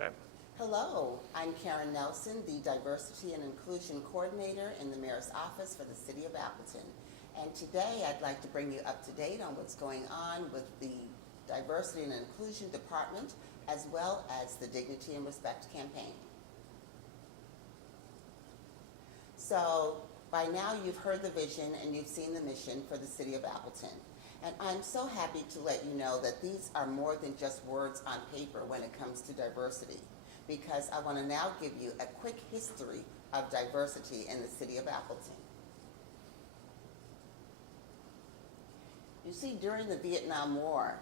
Okay. Hello, I'm Karen Nelson, the Diversity and Inclusion Coordinator in the Mayor's Office for the City of Appleton. And today I'd like to bring you up to date on what's going on with the Diversity and Inclusion Department as well as the Dignity and Respect campaign. So by now you've heard the vision and you've seen the mission for the City of Appleton. And I'm so happy to let you know that these are more than just words on paper when it comes to diversity, because I want to now give you a quick history of diversity in the City of Appleton. You see, during the Vietnam War,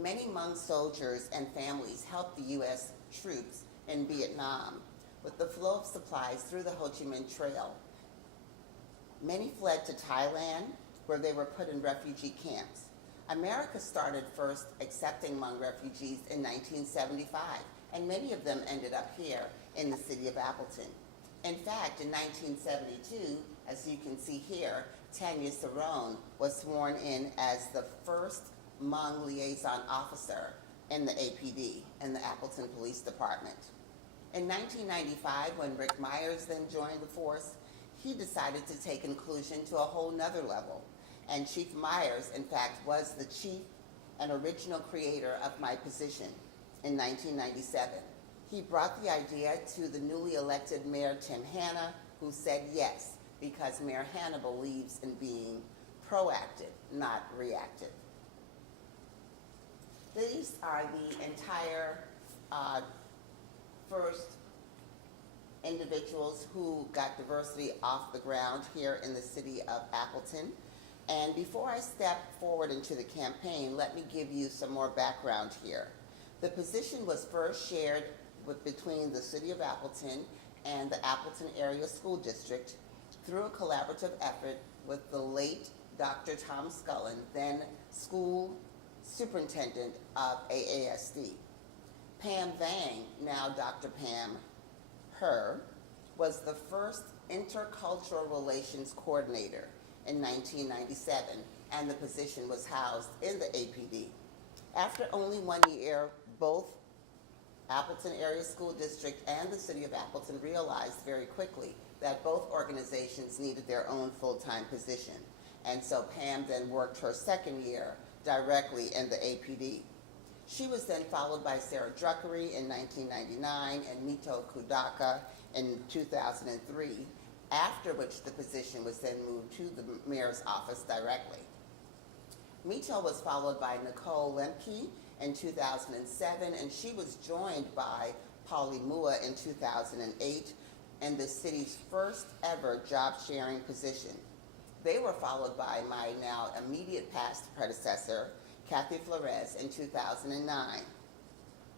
many Hmong soldiers and families helped the U.S. troops in Vietnam with the flow of supplies through the Ho Chi Minh Trail. Many fled to Thailand, where they were put in refugee camps. America started first accepting Hmong refugees in 1975, and many of them ended up here in the City of Appleton. In fact, in 1972, as you can see here, Tanya Cerrone was sworn in as the first Hmong liaison officer in the APD, in the Appleton Police Department. In 1995, when Rick Myers then joined the force, he decided to take inclusion to a whole nother level. And Chief Myers, in fact, was the chief and original creator of my position in 1997. He brought the idea to the newly elected Mayor Tim Hanna, who said yes, because Mayor Hanna believes in being proactive, not reactive. These are the entire first individuals who got diversity off the ground here in the City of Appleton. And before I step forward into the campaign, let me give you some more background here. The position was first shared between the City of Appleton and the Appleton Area School District through a collaborative effort with the late Dr. Tom Scullin, then school superintendent of AASD. Pam Vang, now Dr. Pam Her, was the first intercultural relations coordinator in 1997, and the position was housed in the APD. After only 1 year, both Appleton Area School District and the City of Appleton realized very quickly that both organizations needed their own full-time position. And so Pam then worked her second year directly in the APD. She was then followed by Sarah Druckery in 1999 and Mito Kudaka in 2003, after which the position was then moved to the mayor's office directly. Mito was followed by Nicole Lemke in 2007, and she was joined by Polly Mua in 2008 in the city's first ever job sharing position. They were followed by my now immediate past predecessor, Kathy Flores, in 2009,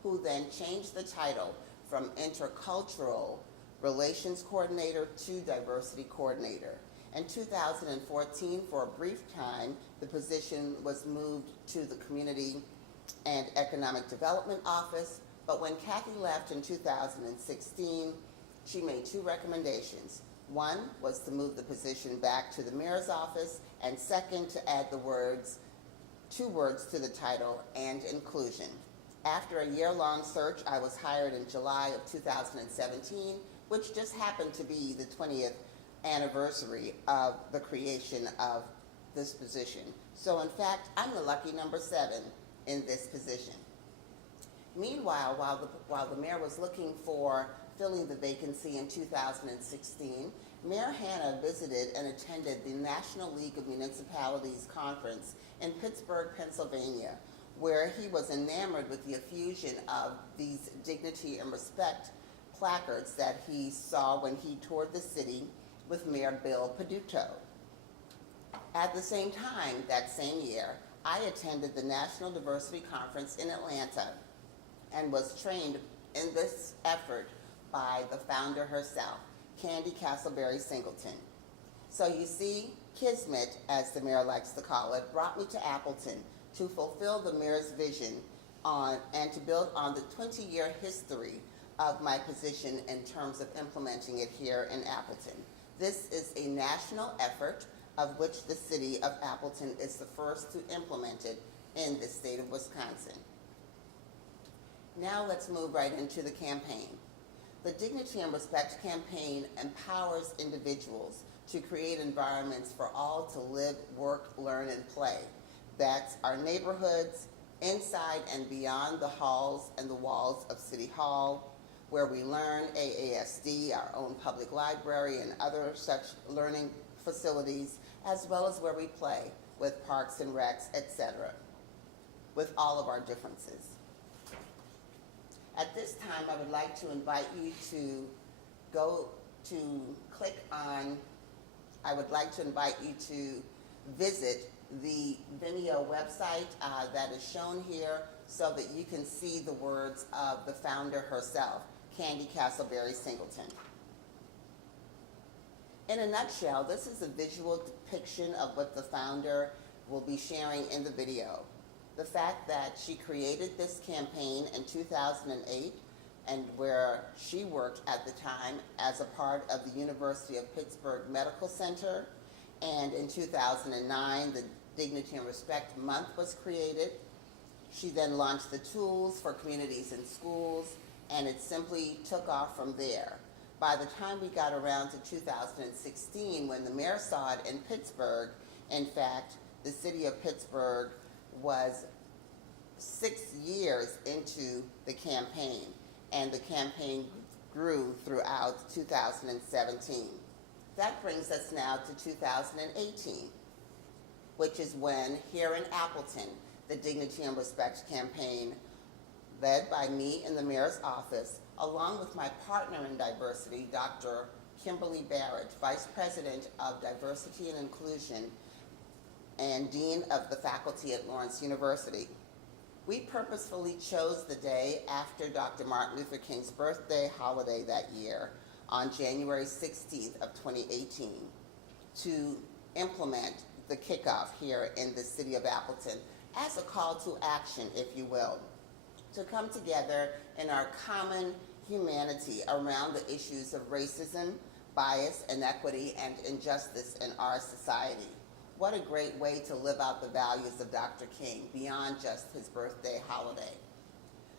who then changed the title from Intercultural Relations Coordinator to Diversity Coordinator. In 2014, for a brief time, the position was moved to the Community and Economic Development Office, but when Kathy left in 2016, she made two recommendations. One was to move the position back to the mayor's office, and second, to add two words to the title, and inclusion. After a year-long search, I was hired in July of 2017, which just happened to be the 20th anniversary of the creation of this position. So in fact, I'm the lucky number 7 in this position. Meanwhile, while the mayor was looking for filling the vacancy in 2016, Mayor Hanna visited and attended the National League of Municipalities conference in Pittsburgh, Pennsylvania, where he was enamored with the effusion of these dignity and respect placards that he saw when he toured the city with Mayor Bill Peduto. At the same time, that same year, I attended the National Diversity Conference in Atlanta and was trained in this effort by the founder herself, Candy Castleberry Singleton. So you see, Kismet, as the mayor likes to call it, brought me to Appleton to fulfill the mayor's vision and to build on the 20-year history of my position in terms of implementing it here in Appleton. This is a national effort of which the city of Appleton is the first to implement it in the state of Wisconsin. Now let's move right into the campaign. The Dignity and Respect campaign empowers individuals to create environments for all to live, work, learn, and play. That's our neighborhoods, inside and beyond the halls and the walls of City Hall, where we learn, AASD, our own public library, and other such learning facilities, as well as where we play with parks and recs, etc., with all of our differences. At this time, I would like to invite you to I would like to invite you to visit the Vimeo website that is shown here so that you can see the words of the founder herself, Candy Castleberry Singleton. In a nutshell, this is a visual depiction of what the founder will be sharing in the video. The fact that she created this campaign in 2008 and where she worked at the time as a part of the University of Pittsburgh Medical Center, and in 2009 the Dignity and Respect Month was created. She then launched the tools for communities and schools, and it simply took off from there. By the time we got around to 2016, when the mayor saw it in Pittsburgh, in fact, the city of Pittsburgh was 6 years into the campaign, and the campaign grew throughout 2017. That brings us now to 2018, which is when, here in Appleton, the Dignity and Respect campaign, led by me in the mayor's office, along with my partner in diversity, Dr. Kimberly Barrett, Vice President of Diversity and Inclusion and Dean of the Faculty at Lawrence University. We purposefully chose the day after Dr. Martin Luther King's birthday holiday that year, on January 16th of 2018, to implement the kickoff here in the city of Appleton as a call to action, if you will, to come together in our common humanity around the issues of racism, bias, inequity, and injustice in our society. What a great way to live out the values of Dr. King beyond just his birthday holiday.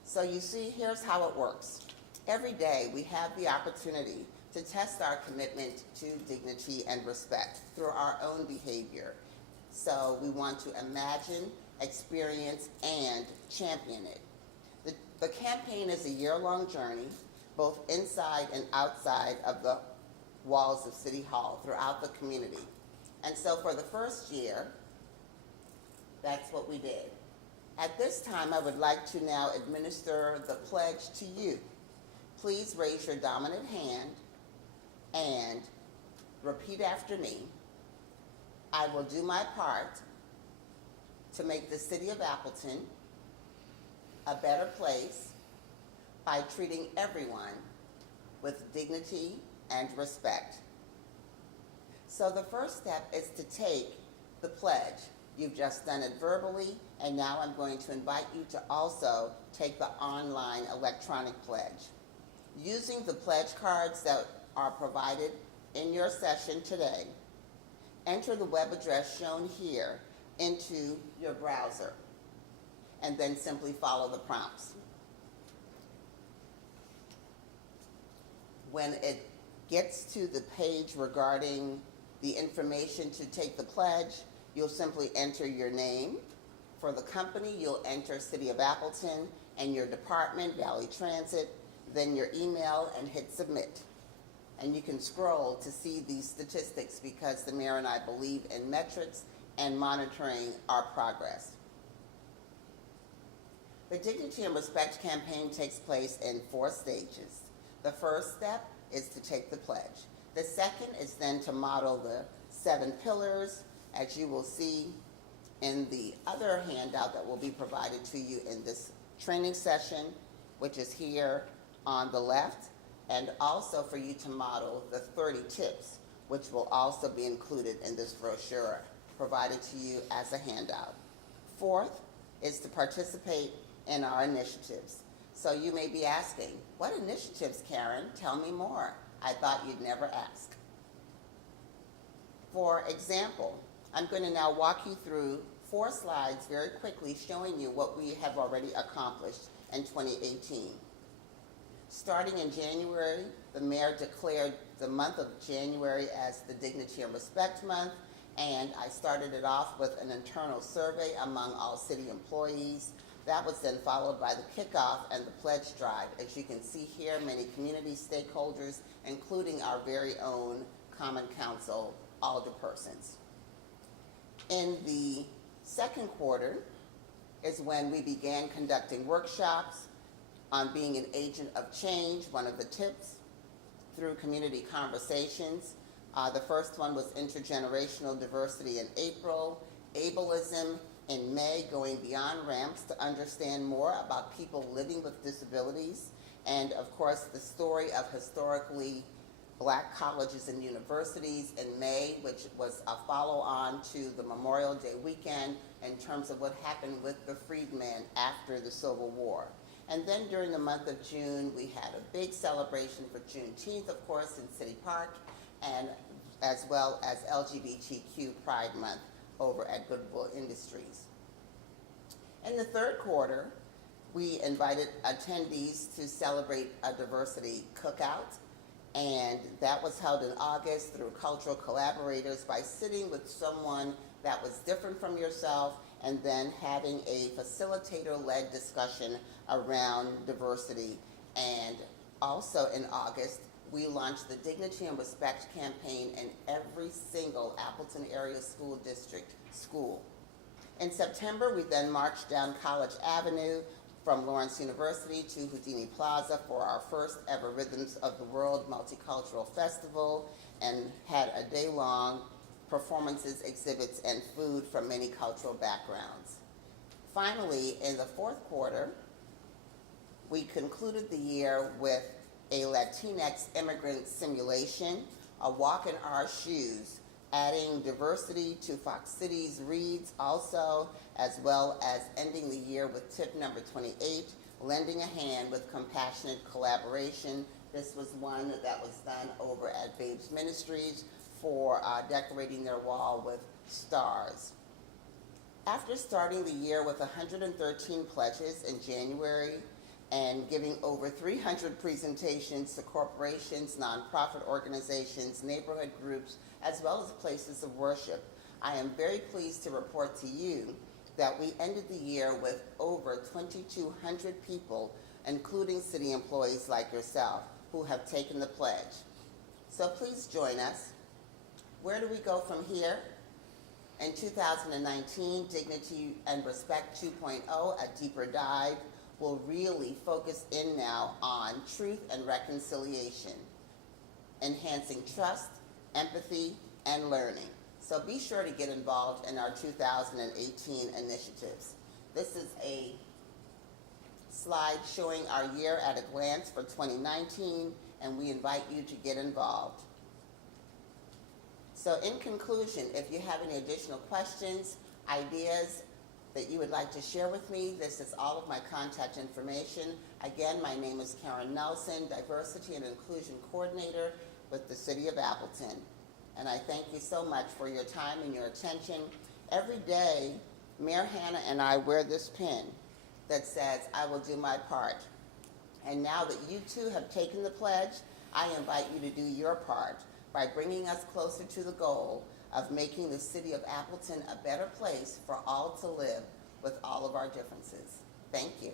So you see, here's how it works. Every day we have the opportunity to test our commitment to dignity and respect through our own behavior. So we want to imagine, experience, and champion it. The campaign is a year-long journey, both inside and outside of the walls of City Hall throughout the community. And so for the first year, that's what we did. At this time, I would like to now administer the pledge to you. Please raise your dominant hand and repeat after me. I will do my part to make the city of Appleton a better place by treating everyone with dignity and respect. So the first step is to take the pledge. You've just done it verbally, and now I'm going to invite you to also take the online electronic pledge. Using the pledge cards that are provided in your session today, enter the web address shown here into your browser, and then simply follow the prompts. When it gets to the page regarding the information to take the pledge, you'll simply enter your name. For the company, you'll enter City of Appleton, and your department, Valley Transit, then your email, and hit submit. And you can scroll to see these statistics, because the mayor and I believe in metrics and monitoring our progress. The Dignity and Respect campaign takes place in 4 stages. The first step is to take the pledge. The second is then to model the 7 pillars, as you will see in the other handout that will be provided to you in this training session, which is here on the left, and also for you to model the 30 tips, which will also be included in this brochure provided to you as a handout. Fourth is to participate in our initiatives. So you may be asking, what initiatives, Karen? Tell me more. I thought you'd never ask. For example, I'm going to now walk you through 4 slides very quickly, showing you what we have already accomplished and 2018. Starting in January, the mayor declared the month of January as the Dignity and Respect Month, and I started it off with an internal survey among all city employees. That was then followed by the kickoff and the pledge drive. As you can see here, many community stakeholders, including our very own Common Council alderpersons. In the second quarter is when we began conducting workshops on being an agent of change, one of the tips, through community conversations. The first one was intergenerational diversity in April, ableism in May, going beyond ramps to understand more about people living with disabilities, and of course the story of historically Black colleges and universities in May, which was a follow-on to the Memorial Day weekend in terms of what happened with the freedmen after the Civil War. And then during the month of June, we had a big celebration for Juneteenth, of course, in City Park, and as well as LGBTQ Pride Month over at Goodwill Industries. In the third quarter, we invited attendees to celebrate a diversity cookout, and that was held in August through cultural collaborators by sitting with someone that was different from yourself and then having a facilitator-led discussion around diversity. And also in August, we launched the Dignity and Respect campaign in every single Appleton area school district school. In September, we then marched down College Avenue from Lawrence University to Houdini Plaza for our first ever Rhythms of the World Multicultural Festival, and had a day-long performances, exhibits, and food from many cultural backgrounds. Finally, in the fourth quarter, we concluded the year with a Latinx immigrant simulation, a walk in our shoes, adding diversity to Fox Cities Reads also, as well as ending the year with tip number 28, lending a hand with compassionate collaboration. This was one that was done over at Babes Ministries for decorating their wall with stars. After starting the year with 113 pledges in January and giving over 300 presentations to corporations, nonprofit organizations, neighborhood groups, as well as places of worship, I am very pleased to report to you that we ended the year with over 2,200 people, including city employees like yourself, who have taken the pledge. So please join us. Where do we go from here? In 2019, Dignity and Respect 2.0, a deeper dive, will really focus in now on truth and reconciliation, enhancing trust, empathy, and learning. So be sure to get involved in our 2018 initiatives. This is a slide showing our year at a glance for 2019, and we invite you to get involved. So in conclusion, if you have any additional questions, ideas that you would like to share with me, this is all of my contact information. Again, my name is Karen Nelson, Diversity and Inclusion Coordinator with the City of Appleton. And I thank you so much for your time and your attention. Every day, Mayor Hanna and I wear this pin that says, I will do my part. And now that you too have taken the pledge, I invite you to do your part by bringing us closer to the goal of making the city of Appleton a better place for all to live with all of our differences. Thank you.